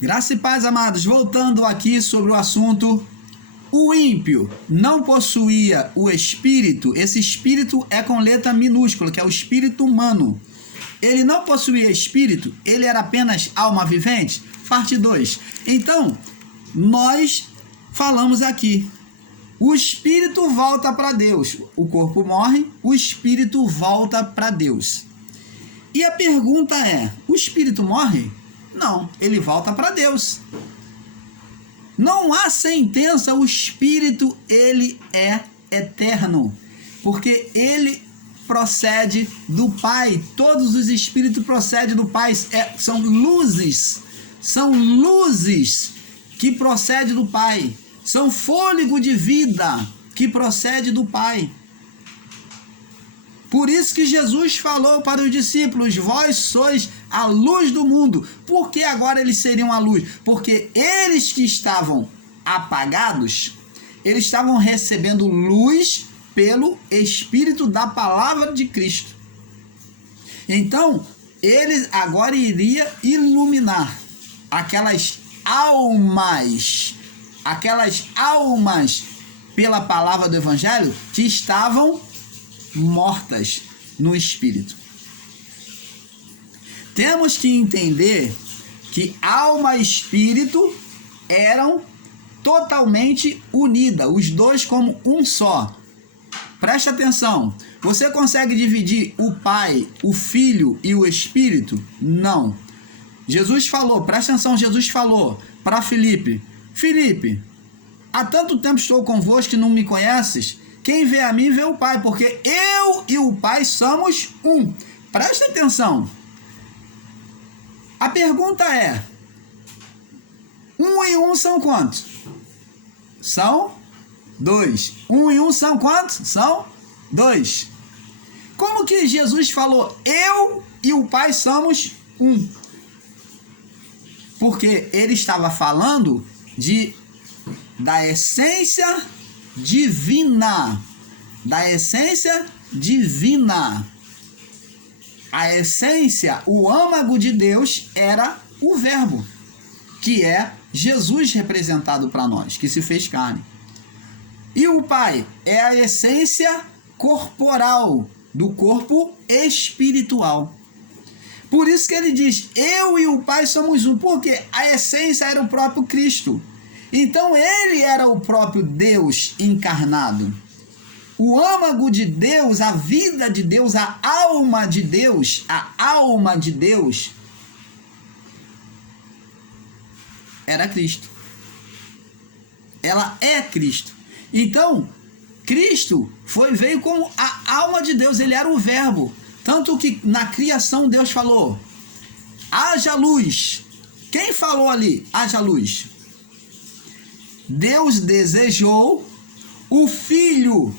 Graça e paz, amados. Voltando aqui sobre o assunto, o ímpio não possuía o espírito. Esse espírito é com letra minúscula, que é o espírito humano. Ele não possuía espírito, ele era apenas alma vivente. Parte 2. Então, nós falamos aqui, o espírito volta para Deus. O corpo morre, o espírito volta para Deus. E a pergunta é, o espírito morre? Não, ele volta para Deus. Não há sentença, o espírito, ele é eterno, porque ele procede do Pai. Todos os espíritos procedem do Pai, são luzes que procedem do Pai, são fôlego de vida que procede do Pai. Por isso que Jesus falou para os discípulos, vós sois a luz do mundo. Por que agora eles seriam a luz? Porque eles que estavam apagados, eles estavam recebendo luz pelo Espírito da palavra de Cristo. Então, eles agora iriam iluminar aquelas almas pela palavra do Evangelho que estavam mortas no espírito. Temos que entender que alma e espírito eram totalmente unidas, os dois como um só. Preste atenção, você consegue dividir o Pai, o Filho e o Espírito? Não. Jesus falou, presta atenção, Jesus falou para Filipe, Filipe, há tanto tempo estou convosco que não me conheces. Quem vê a mim vê o Pai, porque eu e o Pai somos um. Presta atenção. A pergunta é, 1 e 1 são quantos? São 2. 1 e 1 são quantos? São 2. Como que Jesus falou, eu e o Pai somos um? Porque ele estava falando da essência divina, a essência, o âmago de Deus era o Verbo, que é Jesus representado para nós, que se fez carne. E o Pai é a essência corporal do corpo espiritual. Por isso que ele diz, eu e o Pai somos um, porque a essência era o próprio Cristo. Então ele era o próprio Deus encarnado. O âmago de Deus, a vida de Deus, a alma de Deus era Cristo. Ela é Cristo. Então, Cristo veio como a alma de Deus, ele era o Verbo. Tanto que na criação Deus falou, haja luz. Quem falou ali, haja luz? Deus desejou, o Filho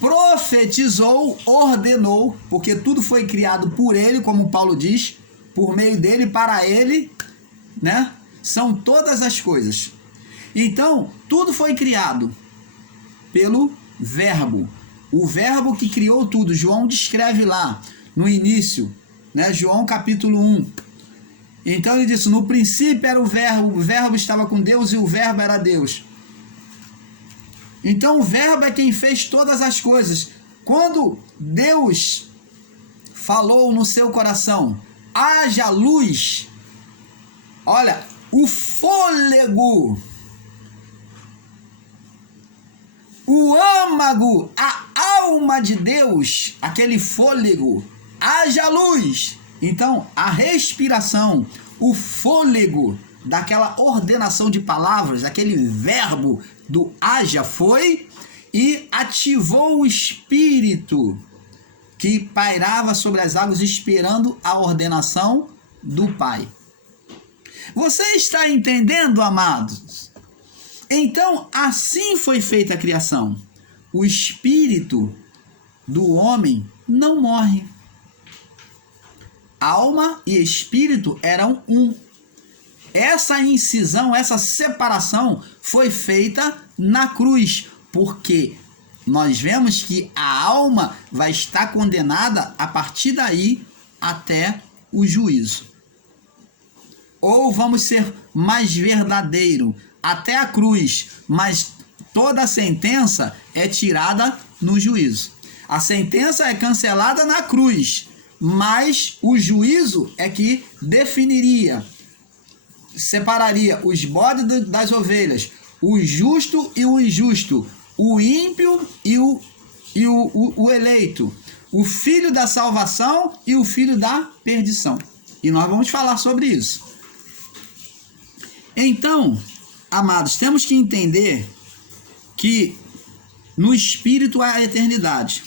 profetizou, ordenou, porque tudo foi criado por ele, como Paulo diz, por meio dele, para ele, né? São todas as coisas. Então, tudo foi criado pelo Verbo. O Verbo que criou tudo. João descreve lá no início, né? João capítulo 1. Então ele disse, no princípio era o Verbo estava com Deus e o Verbo era Deus. Então o Verbo é quem fez todas as coisas. Quando Deus falou no seu coração, haja luz, olha, o fôlego, o âmago, a alma de Deus, aquele fôlego, haja luz. Então, a respiração, o fôlego daquela ordenação de palavras, aquele verbo do haja foi e ativou o espírito que pairava sobre as águas esperando a ordenação do Pai. Você está entendendo, amados? Então, assim foi feita a criação. O espírito do homem não morre. Alma e espírito eram um. Essa incisão, essa separação foi feita na cruz, porque nós vemos que a alma vai estar condenada a partir daí até o juízo. ou vamos ser mais verdadeiro, até a cruz, mas toda a sentença é tirada no juízo. A sentença é cancelada na cruz, mas o juízo é que definiria, separaria os bodes das ovelhas, o justo e o injusto, o ímpio e o eleito, o filho da salvação e o filho da perdição. E nós vamos falar sobre isso. Então, amados, temos que entender que no Espírito há a eternidade.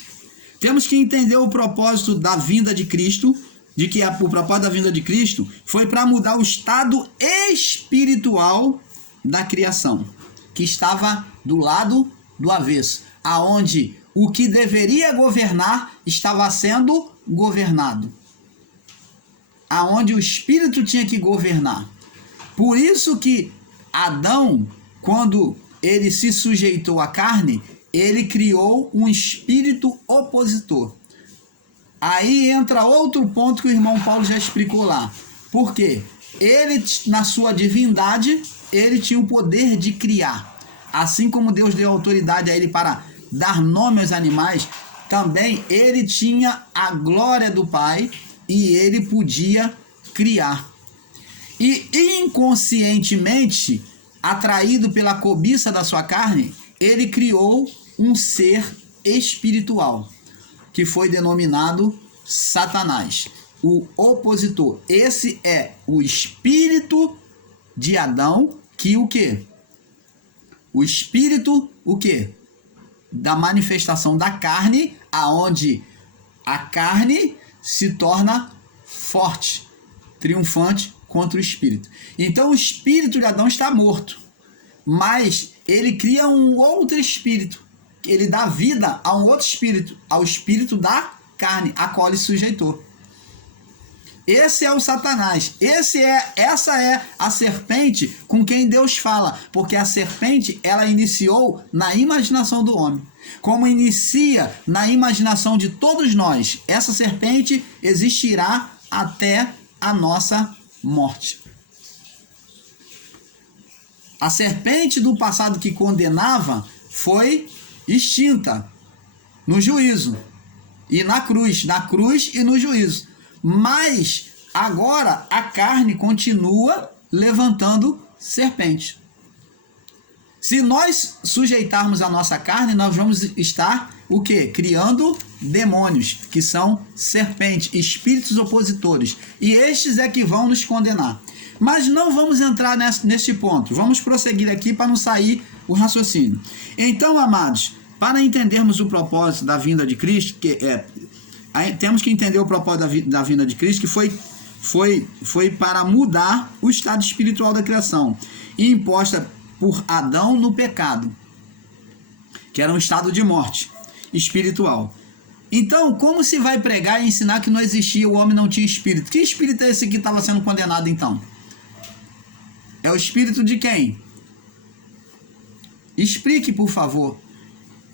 Temos que entender o propósito da vinda de Cristo, de que o propósito da vinda de Cristo foi para mudar o estado espiritual da criação, que estava do lado do avesso, aonde o que deveria governar estava sendo governado, aonde o Espírito tinha que governar. Por isso que Adão, quando ele se sujeitou à carne, ele criou um espírito opositor. Aí entra outro ponto que o irmão Paulo já explicou lá. Por quê? Ele, na sua divindade, ele tinha o poder de criar. Assim como Deus deu autoridade a ele para dar nome aos animais, também ele tinha a glória do Pai e ele podia criar. E inconscientemente, atraído pela cobiça da sua carne, ele criou um ser espiritual, que foi denominado Satanás, o opositor. Esse é o espírito de Adão, que o quê? O espírito, o quê? Da manifestação da carne, aonde a carne se torna forte, triunfante contra o espírito. Então o espírito de Adão está morto, mas ele cria um outro espírito, ele dá vida a um outro espírito, ao espírito da carne, a qual ele sujeitou. Esse é o Satanás. Essa é a serpente com quem Deus fala, porque a serpente, ela iniciou na imaginação do homem. Como inicia na imaginação de todos nós, essa serpente existirá até a nossa morte. A serpente do passado que condenava foi extinta no juízo e na cruz e no juízo. Mas agora a carne continua levantando serpente. Se nós sujeitarmos a nossa carne, nós vamos estar o quê? Criando demônios, que são serpentes, espíritos opositores. E estes é que vão nos condenar. Mas não vamos entrar neste ponto. Vamos prosseguir aqui para não sair o raciocínio. Então, amados, para entendermos o propósito da vinda de Cristo, temos que entender o propósito da vinda de Cristo, que foi para mudar o estado espiritual da criação, e imposta por Adão no pecado, que era um estado de morte espiritual. Então, como se vai pregar e ensinar que não existia, o homem não tinha espírito? Que espírito é esse que estava sendo condenado, então? É o espírito de quem? Explique, por favor.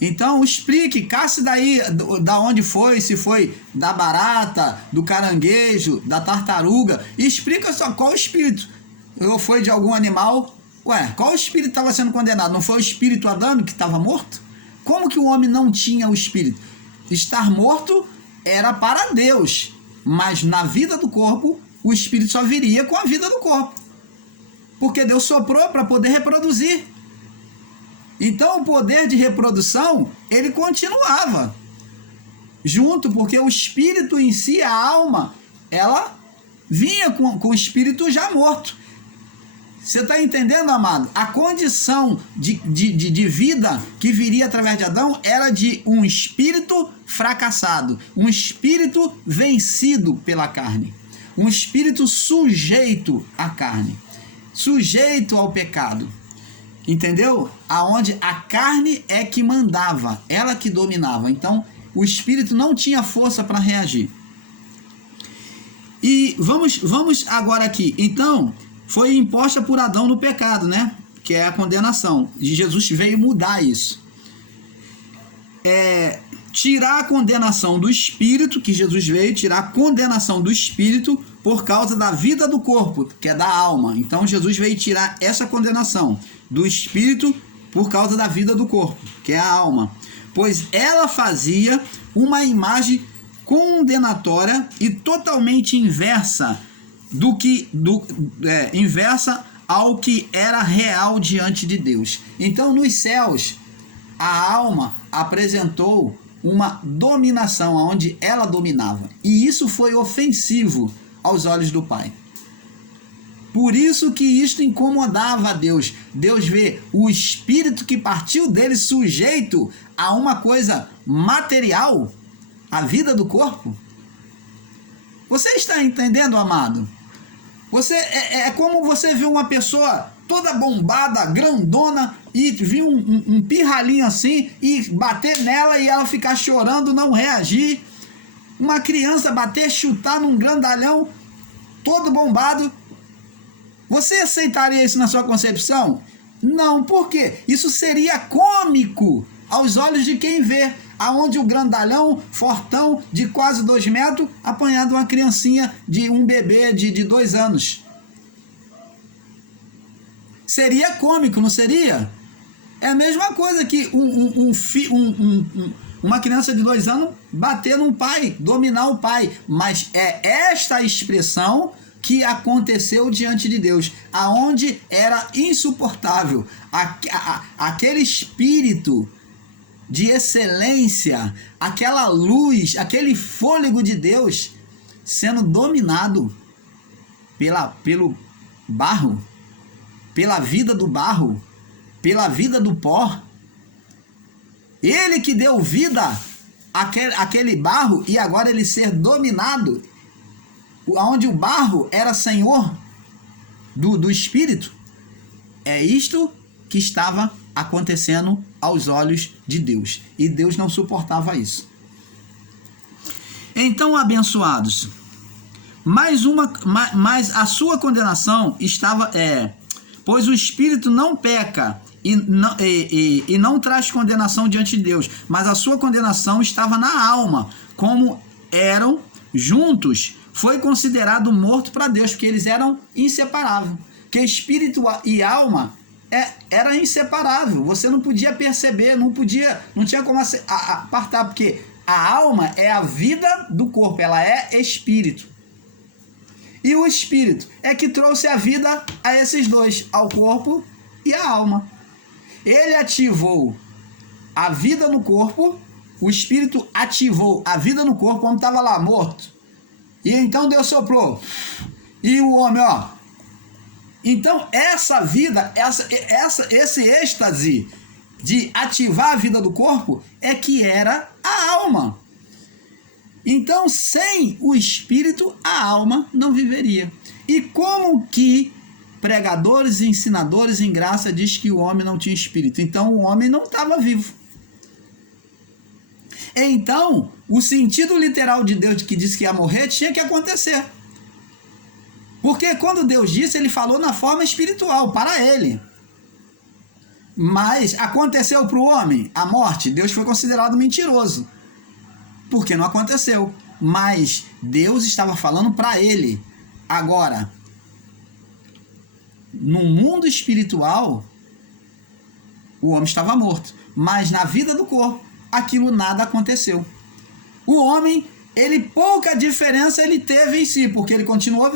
Então, explique, casse daí da onde foi, se foi da barata, do caranguejo, da tartaruga, e explica só qual espírito. Ou foi de algum animal? Ué, qual espírito estava sendo condenado? Não foi o espírito adâmico que estava morto? Como que o homem não tinha o espírito? Estar morto era para Deus, mas na vida do corpo, o espírito só viria com a vida do corpo, porque Deus soprou para poder reproduzir. Então o poder de reprodução, ele continuava junto, porque o espírito em si, a alma, ela vinha com o espírito já morto. Você está entendendo, amado? A condição de vida que viria através de Adão era de um espírito fracassado, um espírito vencido pela carne, um espírito sujeito à carne, sujeito ao pecado. Entendeu? Aonde a carne é que mandava, ela que dominava. Então, o espírito não tinha força para reagir. E vamos agora aqui. Então, foi imposta por Adão no pecado, né? Que é a condenação. E Jesus veio mudar isso. Tirar a condenação do espírito, que Jesus veio tirar a condenação do espírito por causa da vida do corpo, que é da alma. Então Jesus veio tirar essa condenação do espírito por causa da vida do corpo, que é a alma. Pois ela fazia uma imagem condenatória e totalmente inversa inversa ao que era real diante de Deus. Então, nos céus, a alma apresentou uma dominação, onde ela dominava. E isso foi ofensivo aos olhos do Pai. Por isso que isto incomodava a Deus. Deus vê o espírito que partiu dele sujeito a uma coisa material, a vida do corpo. Você está entendendo, amado? É como você vê uma pessoa toda bombada, grandona, e vir um pirralhinho assim e bater nela e ela ficar chorando, não reagir. Uma criança bater, chutar num grandalhão todo bombado. Você aceitaria isso na sua concepção? Não, por quê? Isso seria cômico aos olhos de quem vê, aonde o grandalhão, fortão, de quase 2 metros, apanhando uma criancinha um bebê de 2 anos. Seria cômico, não seria? É a mesma coisa que uma criança de 2 anos bater num pai, dominar o pai. Mas é esta expressão que aconteceu diante de Deus, aonde era insuportável aquele espírito de excelência, aquela luz, aquele fôlego de Deus sendo dominado pelo barro, pela vida do barro, pela vida do pó. Ele que deu vida àquele barro, e agora ele ser dominado, onde o barro era senhor do espírito. É isto que estava acontecendo aos olhos de Deus, e Deus não suportava isso. Então, abençoados, mas a sua condenação estava pois o espírito não peca e não traz condenação diante de Deus, mas a sua condenação estava na alma, como eram juntos, foi considerado morto para Deus, porque eles eram inseparáveis, que espírito e alma era inseparável. Você não podia perceber, não tinha como apartar, porque a alma é a vida do corpo, ela é espírito. E o espírito é que trouxe a vida a esses dois, ao corpo e à alma. Ele ativou a vida no corpo, o espírito ativou a vida no corpo, como estava lá morto. E então Deus soprou. E o homem, Então, essa vida, esse êxtase de ativar a vida do corpo é que era a alma. Então, sem o espírito, a alma não viveria. E como que pregadores e ensinadores em graça diz que o homem não tinha espírito? Então, o homem não estava vivo. Então, o sentido literal de Deus que disse que ia morrer tinha que acontecer. Porque quando Deus disse, ele falou na forma espiritual, para ele. Mas aconteceu para o homem a morte, Deus foi considerado mentiroso. Porque não aconteceu. Mas Deus estava falando para ele. Agora, no mundo espiritual, o homem estava morto. Mas na vida do corpo, aquilo nada aconteceu. O homem, pouca diferença ele teve em si, porque ele continuou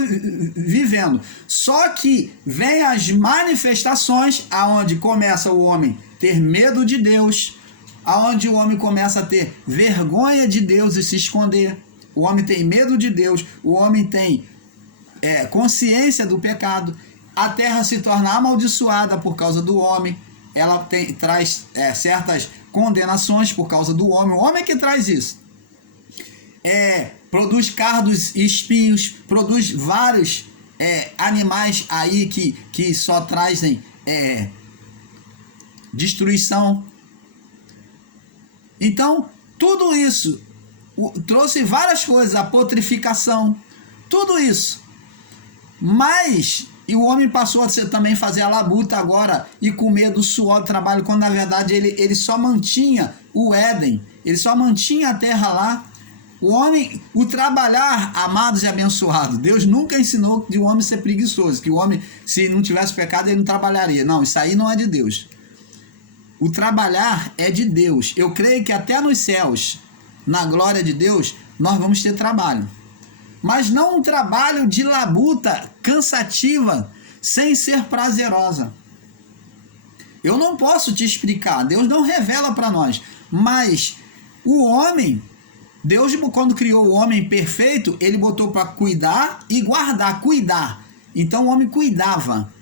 vivendo. Só que vem as manifestações, aonde começa o homem ter medo de Deus, aonde o homem começa a ter vergonha de Deus e se esconder. O homem tem medo de Deus, o homem tem consciência do pecado. A terra se torna amaldiçoada por causa do homem. Ela traz certas condenações por causa do homem. O homem que traz isso. Produz cardos e espinhos, produz vários animais aí que só trazem destruição. Então, tudo isso trouxe várias coisas, a putrificação, tudo isso. Mas, e o homem passou a também fazer a labuta agora e comer do suor do trabalho, quando na verdade ele só mantinha o Éden, ele só mantinha a terra lá. o trabalhar, amados e abençoados, Deus nunca ensinou de o homem ser preguiçoso, que o homem, se não tivesse pecado, ele não trabalharia. Não, isso aí não é de Deus. O trabalhar é de Deus. Eu creio que até nos céus, na glória de Deus, nós vamos ter trabalho. Mas não um trabalho de labuta cansativa, sem ser prazerosa. Eu não posso te explicar, Deus não revela para nós, mas o homem, Deus, quando criou o homem perfeito, ele botou para cuidar e guardar, cuidar. Então o homem cuidava.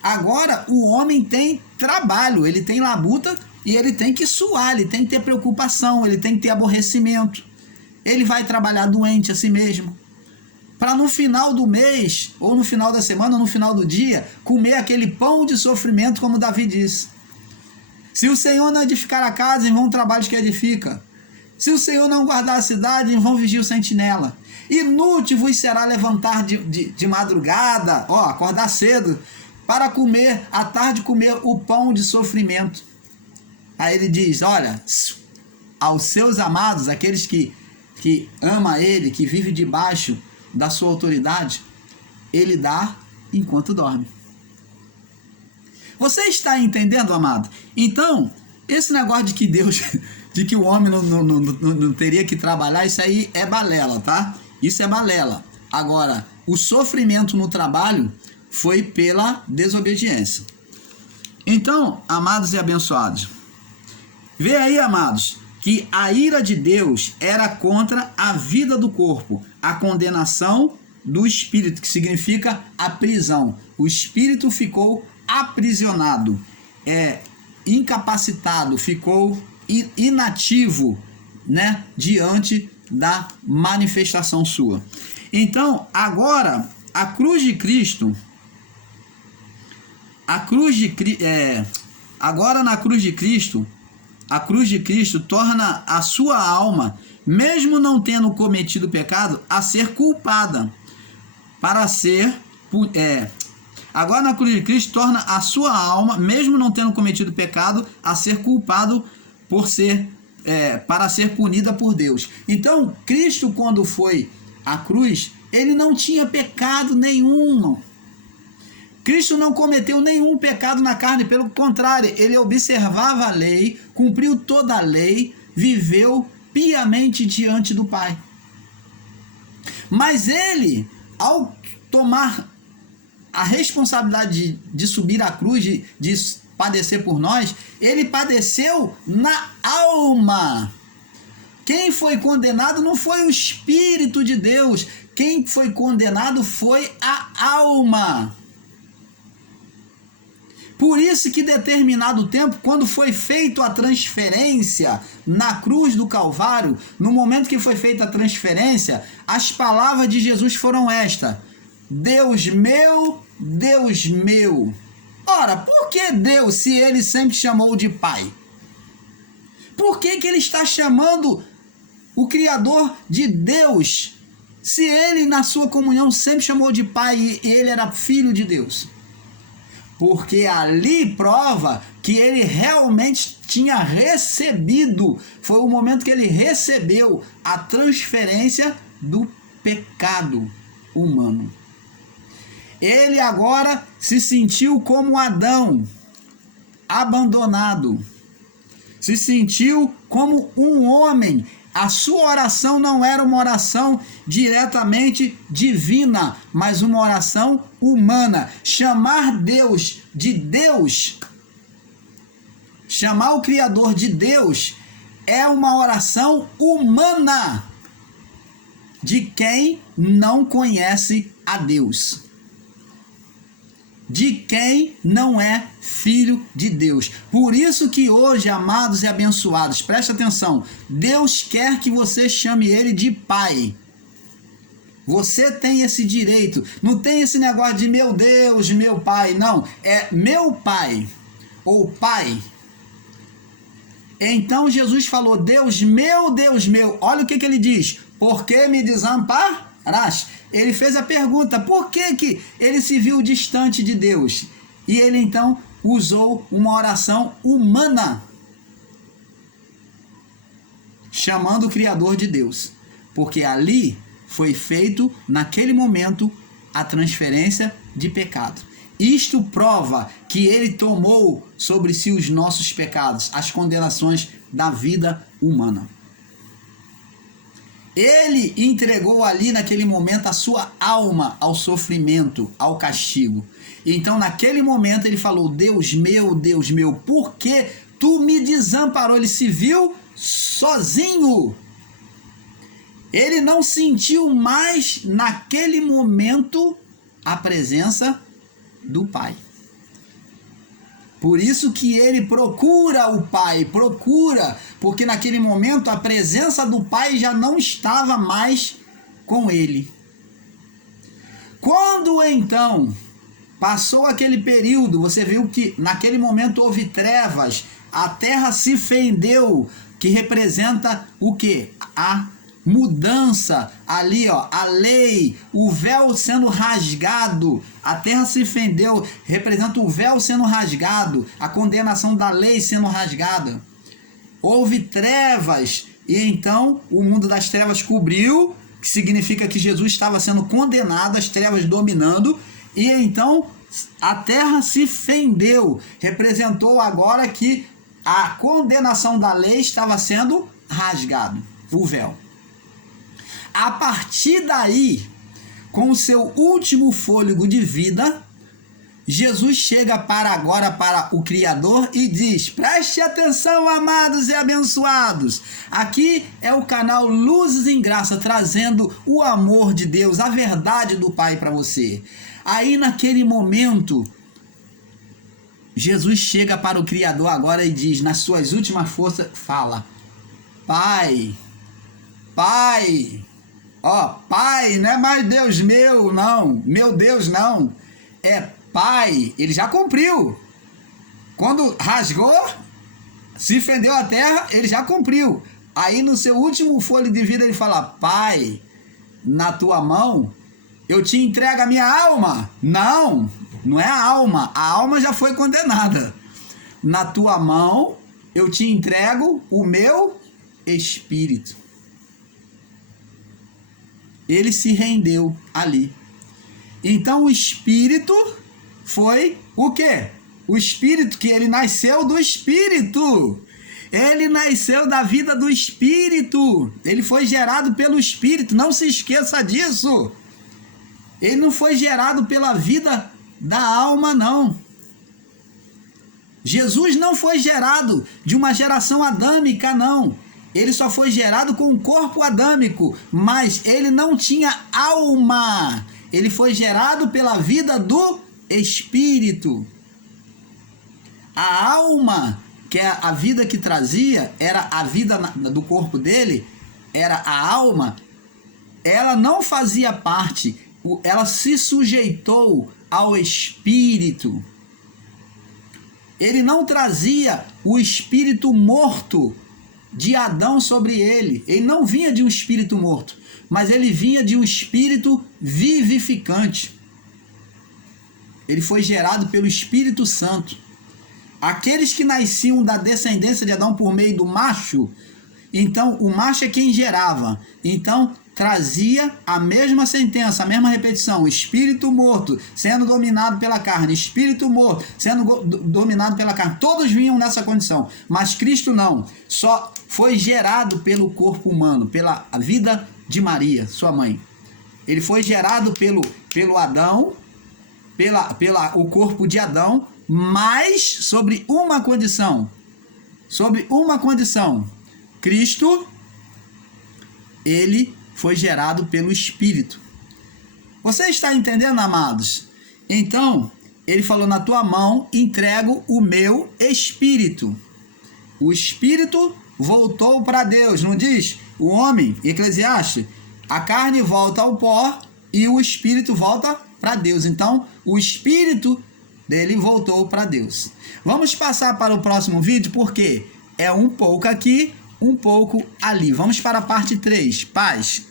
Agora o homem tem trabalho, ele tem labuta e ele tem que suar, ele tem que ter preocupação, ele tem que ter aborrecimento. Ele vai trabalhar doente a si mesmo, para no final do mês, ou no final da semana, ou no final do dia, comer aquele pão de sofrimento, como Davi disse. Se o Senhor não edificar a casa, em vão trabalhos que edifica. Se o Senhor não guardar a cidade, em vão vigia o sentinela. Inútil vos será levantar de madrugada, acordar cedo, para comer, à tarde comer o pão de sofrimento. Aí ele diz, olha, aos seus amados, aqueles que ama ele, que vive debaixo da sua autoridade, ele dá enquanto dorme. Você está entendendo, amado? Então, esse negócio de que Deus, de que o homem não teria que trabalhar, isso aí é balela, tá? Isso é balela. Agora, o sofrimento no trabalho foi pela desobediência. Então, amados e abençoados, vê aí, amados, que a ira de Deus era contra a vida do corpo, a condenação do espírito, que significa a prisão. O espírito ficou aprisionado, incapacitado, ficou inativo, né, diante da manifestação sua. Então, agora, a cruz de Cristo, agora na cruz de Cristo, a cruz de Cristo torna a sua alma, mesmo não tendo cometido pecado, a ser culpada. Agora na cruz de Cristo torna a sua alma, mesmo não tendo cometido pecado, a ser culpado para ser punida por Deus. Então, Cristo, quando foi à cruz, ele não tinha pecado nenhum. Cristo não cometeu nenhum pecado na carne, pelo contrário, ele observava a lei, cumpriu toda a lei, viveu piamente diante do Pai. Mas ele, ao tomar a responsabilidade de subir à cruz, de padecer por nós, ele padeceu na alma. Quem foi condenado não foi o Espírito de Deus, quem foi condenado foi a alma. Por isso que determinado tempo, quando foi feita a transferência na cruz do Calvário, no momento que foi feita a transferência, as palavras de Jesus foram estas: Deus meu, Deus meu. Ora, por que Deus, se ele sempre chamou de Pai? Por que ele está chamando o Criador de Deus, se ele na sua comunhão sempre chamou de Pai e ele era Filho de Deus? Porque ali prova que ele realmente tinha recebido, foi o momento que ele recebeu a transferência do pecado humano. Ele agora se sentiu como Adão, abandonado, se sentiu como um homem. A sua oração não era uma oração diretamente divina, mas uma oração humana. Chamar Deus de Deus, chamar o Criador de Deus, é uma oração humana de quem não conhece a Deus, de quem não é filho de Deus. Por isso que hoje, amados e abençoados, preste atenção, Deus quer que você chame ele de Pai. Você tem esse direito, não tem esse negócio de meu Deus, meu Pai, não, é meu Pai, ou Pai. Então Jesus falou, Deus meu, olha o que ele diz, por que me desamparaste? Ele fez a pergunta, por que ele se viu distante de Deus? E ele então usou uma oração humana, chamando o Criador de Deus. porque ali foi feito, naquele momento, a transferência de pecado. Isto prova que ele tomou sobre si os nossos pecados, as condenações da vida humana. Ele entregou ali naquele momento a sua alma ao sofrimento, ao castigo. Então naquele momento ele falou: Deus meu, por que tu me desamparou? Ele se viu sozinho. Ele não sentiu mais naquele momento a presença do Pai. Por isso que ele procura o Pai, porque naquele momento a presença do Pai já não estava mais com ele. Quando então passou aquele período, você viu que naquele momento houve trevas, a terra se fendeu, que representa o quê? A mudança ali, ó, a lei, o véu sendo rasgado, a terra se fendeu, representa o véu sendo rasgado, a condenação da lei sendo rasgada. Houve trevas, e então o mundo das trevas cobriu, que significa que Jesus estava sendo condenado, as trevas dominando, e então a terra se fendeu, representou agora que a condenação da lei estava sendo rasgado, o véu. A partir daí, com o seu último fôlego de vida, Jesus chega para o Criador e diz: preste atenção, amados e abençoados. Aqui é o canal Luzes em Graça, trazendo o amor de Deus, a verdade do Pai para você. Aí naquele momento, Jesus chega para o Criador agora e diz, nas suas últimas forças, fala: Pai, ó, Pai, não é mais Deus meu, não, meu Deus, não, é Pai. Ele já cumpriu. Quando rasgou, se fendeu a terra, ele já cumpriu. Aí no seu último fôlego de vida ele fala: Pai, na tua mão eu te entrego a minha alma. Não é a alma já foi condenada. Na tua mão eu te entrego o meu espírito. Ele se rendeu ali. Então o espírito foi o quê? O espírito, que ele nasceu do espírito. Ele nasceu da vida do espírito. Ele foi gerado pelo espírito. Não se esqueça disso. Ele não foi gerado pela vida da alma, não. Jesus não foi gerado de uma geração adâmica, não. Ele só foi gerado com um corpo adâmico, mas ele não tinha alma. Ele foi gerado pela vida do Espírito. A alma, que é a vida que trazia, era a vida do corpo dele, era a alma, ela não fazia parte, ela se sujeitou ao Espírito. Ele não trazia o espírito morto de Adão sobre ele. Ele não vinha de um espírito morto, mas ele vinha de um espírito vivificante. Ele foi gerado pelo Espírito Santo. Aqueles que nasciam da descendência de Adão por meio do macho, então o macho é quem gerava. Então trazia a mesma sentença, a mesma repetição: espírito morto sendo dominado pela carne, espírito morto sendo dominado pela carne. Todos vinham nessa condição, mas Cristo não. Só foi gerado pelo corpo humano, pela vida de Maria, sua mãe. Ele foi gerado pelo Adão, o corpo de Adão, mas sobre uma condição. Cristo, ele foi gerado pelo Espírito. Você está entendendo, amados? Então, ele falou: na tua mão entrego o meu espírito. O espírito voltou para Deus, não diz? O homem, Eclesiastes, a carne volta ao pó e o espírito volta para Deus. Então, o espírito dele voltou para Deus. Vamos passar para o próximo vídeo, porque é um pouco aqui, um pouco ali. Vamos para a parte 3. Paz.